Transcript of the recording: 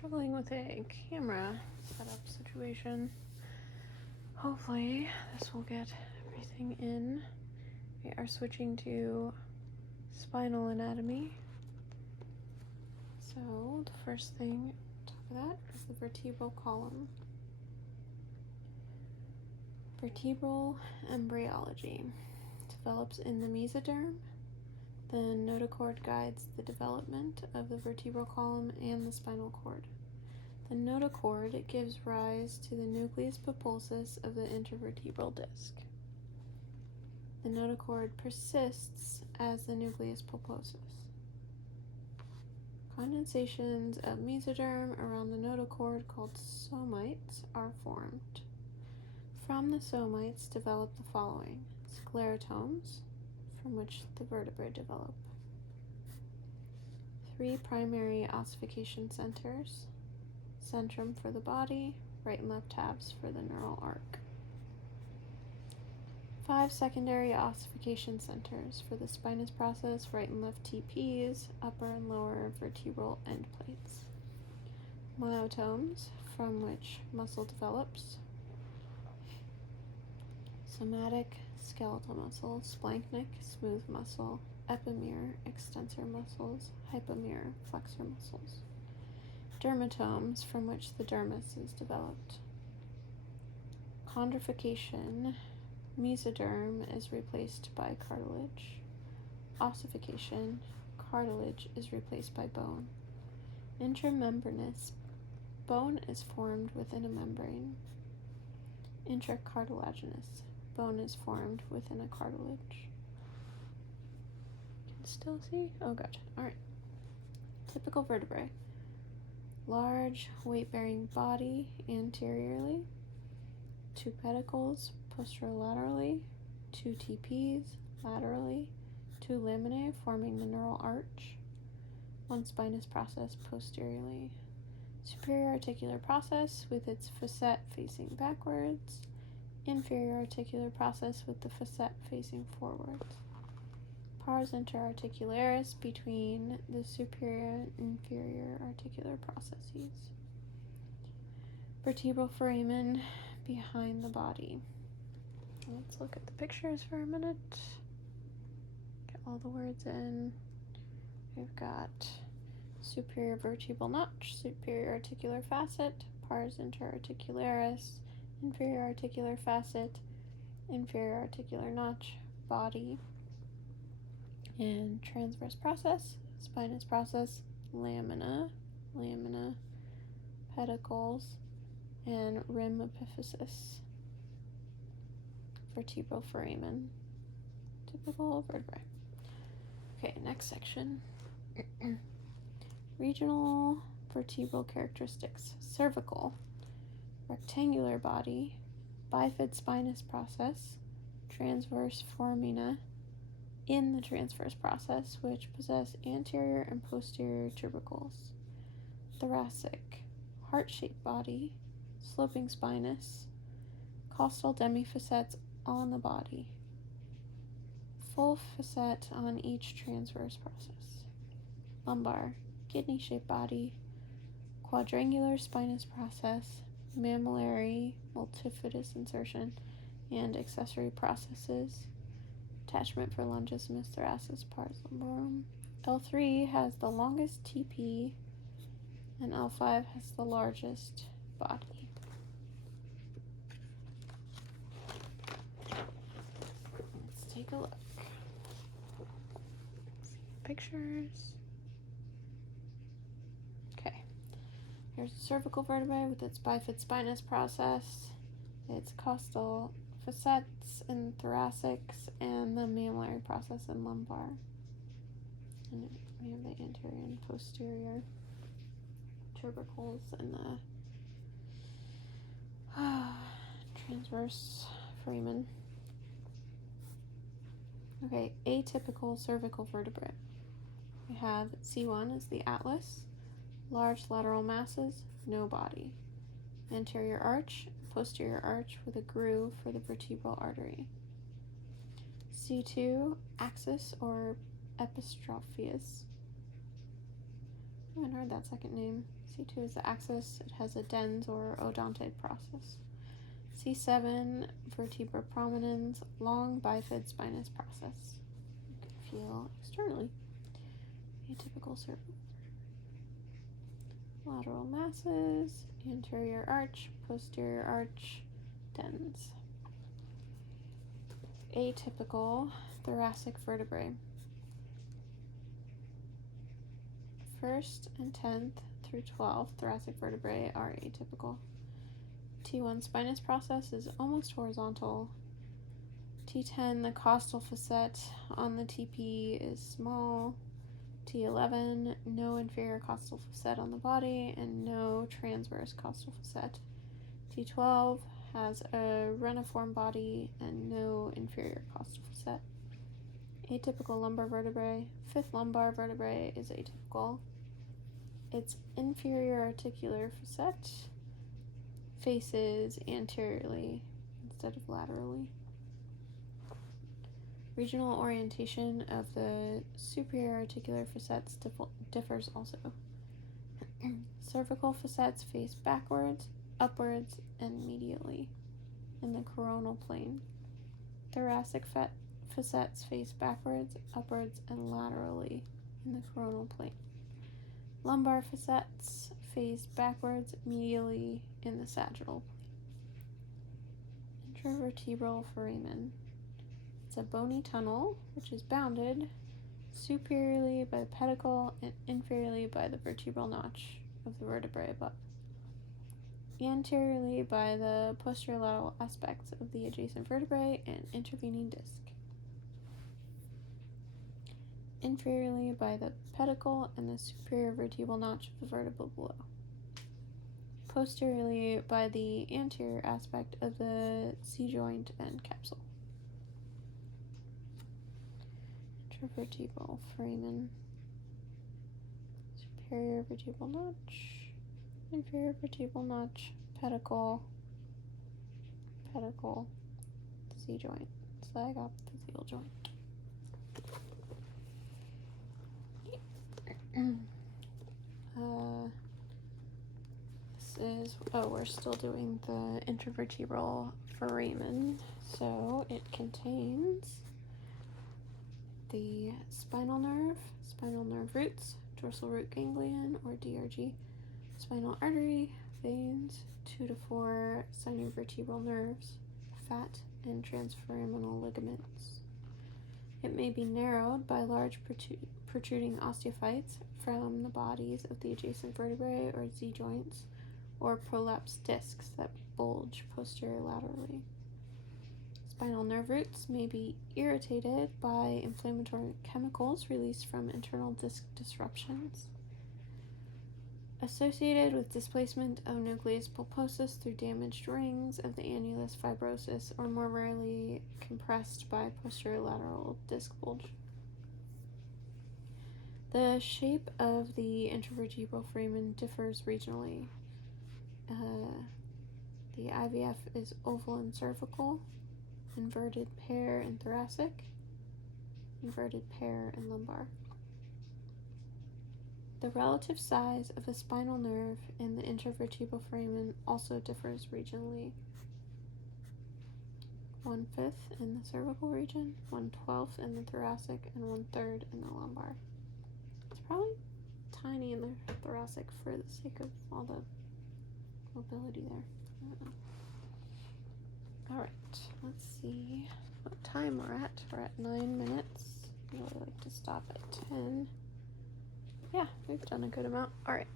struggling with a camera setup situation. Hopefully this will get everything in. We are switching to Spinal Anatomy. So the first thing on top of that is the vertebral column. Vertebral embryology develops in the mesoderm. The notochord guides the development of the vertebral column and the spinal cord. The notochord gives rise to the nucleus pulposus of the intervertebral disc. The notochord persists as the nucleus pulposus. Condensations of mesoderm around the notochord, called somites, are formed. From the somites develop the following: sclerotomes, from which the vertebrae develop. 3 primary ossification centers: centrum for the body, right and left halves for the neural arc. 5 secondary ossification centers for the spinous process, right and left TPs, upper and lower vertebral end plates. Myotomes, from which muscle develops. Somatic skeletal muscle, splanchnic, smooth muscle, epimere, extensor muscles, hypomere, flexor muscles. Dermatomes, from which the dermis is developed. Chondrification, mesoderm is replaced by cartilage. Ossification, cartilage is replaced by bone. Intramembranous, bone is formed within a membrane. Intracartilaginous, bone is formed within a cartilage. Can still see? Oh, gotcha. Alright. Typical vertebrae. Large, weight-bearing body anteriorly. 2 pedicles posterolaterally. 2 TPs laterally. 2 laminae forming the neural arch. 1 spinous process posteriorly. Superior articular process with its facet facing backwards. Inferior articular process with the facet facing forwards. Pars interarticularis between the superior and inferior articular processes. Vertebral foramen behind the body. Let's look at the pictures for a minute. Get all the words in. We've got superior vertebral notch, superior articular facet, pars interarticularis, inferior articular facet, inferior articular notch, body, and transverse process, spinous process, lamina, pedicles, and rim epiphysis. Vertebral foramen. Typical vertebrae. Okay, next section. Regional vertebral characteristics. Cervical, rectangular body, bifid spinous process, transverse foramina in the transverse process, which possess anterior and posterior tubercles. Thoracic, heart-shaped body, sloping spinous, costal demifacets on the body, full facet on each transverse process. Lumbar, kidney-shaped body, quadrangular spinous process, mammillary multifidus insertion, and accessory processes. Attachment for longissimus thoracis pars lumborum. L3 has the longest TP, and L5 has the largest body. Let's take a look. Pictures. Okay. Here's the cervical vertebrae with its bifid spinous process, its costal facets in thoracics, and the mammillary process in lumbar. And we have the anterior and posterior tubercles and the transverse foramen. Okay, atypical cervical vertebrae. We have C1 as the atlas, large lateral masses, no body. Anterior arch, posterior arch with a groove for the vertebral artery. C2, axis or epistrophius. I haven't heard that second name. C2 is the axis. It has a dens or odontid process. C7, vertebra prominens, long bifid spinous process. You can feel externally. Atypical cervical. Lateral masses, anterior arch, posterior arch, dens. Atypical thoracic vertebrae. 1st and 10th through 12th thoracic vertebrae are atypical. T1 spinous process is almost horizontal. T10, the costal facet on the TP is small. T11, no inferior costal facet on the body and no transverse costal facet. T12 has a reniform body and no inferior costal facet. Atypical lumbar vertebrae. 5th lumbar vertebrae is atypical. Its inferior articular facet faces anteriorly instead of laterally. Regional orientation of the superior articular facets differs also. Cervical facets face backwards, upwards, and medially in the coronal plane. Thoracic facets face backwards, upwards, and laterally in the coronal plane. Lumbar facets face backwards, medially in the sagittal plane. Intervertebral foramen. It's a bony tunnel which is bounded superiorly by the pedicle and inferiorly by the vertebral notch of the vertebrae above. Anteriorly by the posterolateral aspects of the adjacent vertebrae and intervening disc. Inferiorly by the pedicle and the superior vertebral notch of the vertebra below. Posteriorly by the anterior aspect of the C-joint and capsule. Intervertebral foramen. Superior vertebral notch, inferior vertebral notch, pedicle, C-joint, zygoepithelial joint. We're still doing the intervertebral foramen, so it contains the spinal nerve roots, dorsal root ganglion or DRG, spinal artery, veins, 2 to 4 sinovertebral nerves, fat, and transforaminal ligaments. It may be narrowed by large protruding osteophytes from the bodies of the adjacent vertebrae or Z-joints, or prolapsed discs that bulge posterolaterally. Spinal nerve roots may be irritated by inflammatory chemicals released from internal disc disruptions, associated with displacement of nucleus pulposus through damaged rings of the annulus fibrosis, or more rarely compressed by posterolateral disc bulge. The shape of the intervertebral foramen differs regionally. The IVF is oval in cervical, inverted pear in thoracic, inverted pear in lumbar. The relative size of the spinal nerve in the intervertebral foramen also differs regionally. 1/5 in the cervical region, 1/12 in the thoracic, and 1/3 in the lumbar. It's probably tiny in the thoracic for the sake of all the mobility there. I don't know. Alright, let's see what time we're at. We're at 9 minutes. I really like to stop at 10. Yeah, we've done a good amount. Alright.